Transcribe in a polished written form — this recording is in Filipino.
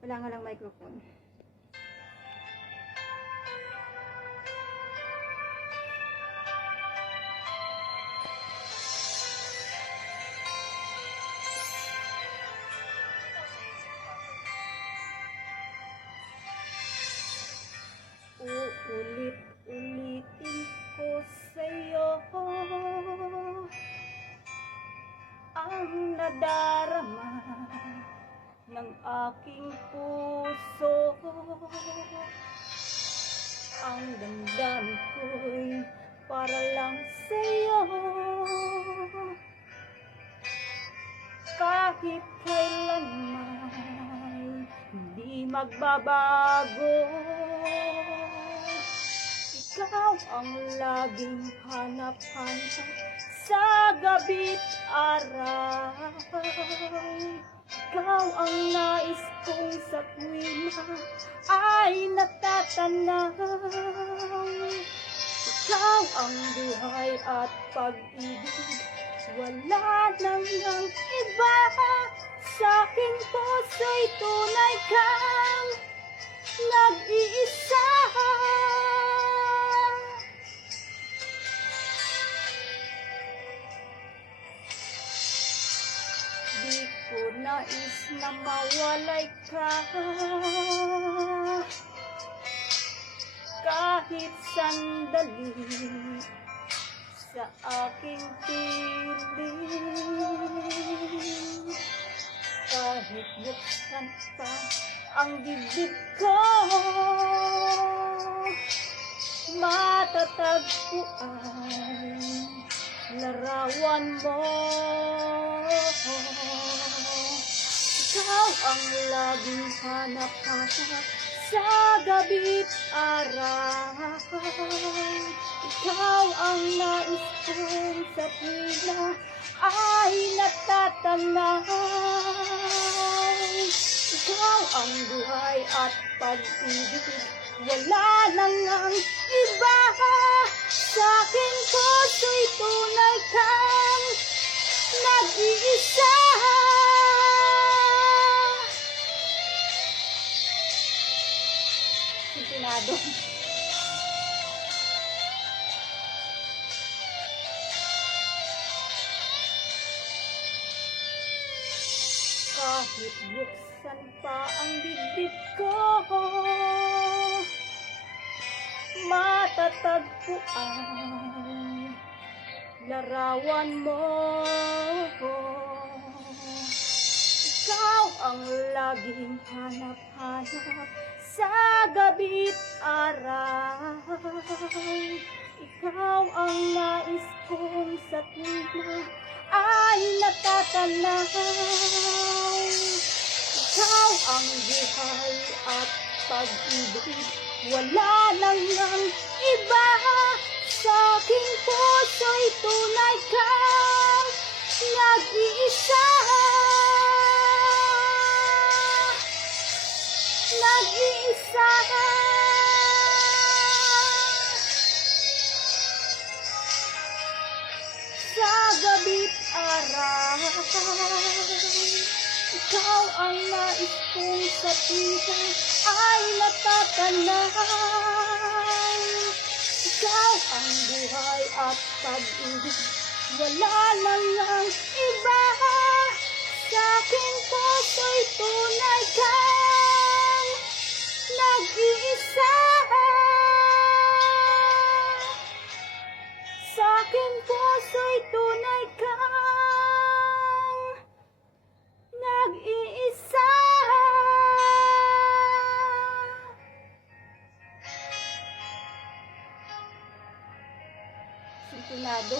Wala nga lang microphone. Uulit-ulitin ko sa'yo ang nadarama ng aking puso. Ang damdamin ko'y para lang sa'yo. Kahit kailanman hindi magbabago. Ikaw ang laging hanap-hanap sa gabi't araw. Ikaw ang nais kong sa tuwing ay natatanaw. Ikaw ang buhay at pag-ibig, wala nang ang iba. Sa aking puso'y tunay kang nag-iisa. Di ko nais na mawalay ka kahit sandali sa aking piling. Kahit buksan pa ang bibig ko, matatagpuan larawan mo. Ikaw ang laging hanap-hanap sa gabi't araw. Ikaw ang nais kong sa tuwing ay natatanaw. Ikaw ang buhay at pag-ibig, wala nang ang iba. Sa aking puso'y tunay kang nag-iisa. Sintinado. Kahit buksan pa ang bibig ko, matatagpuan larawan mo. Ikaw ang laging hanap-hanap sa gabi't araw. Ikaw ang nais kong sa tuwing ay natatanaw. Ikaw ang buhay at pag-ibig, wala nang ang iba. Sa aking puso'y tunay kang nag-iisa. Nag-iisa. Sa gabi't araw, ikaw ang nais kong sa tuwing ay natatanaw. Ikaw ang buhay at pag-ibig, wala nang ang iba. Sa aking puso'y tunay kang nag-iisa. Sa aking puso'y tunay kang nag-iisa. Sintinado.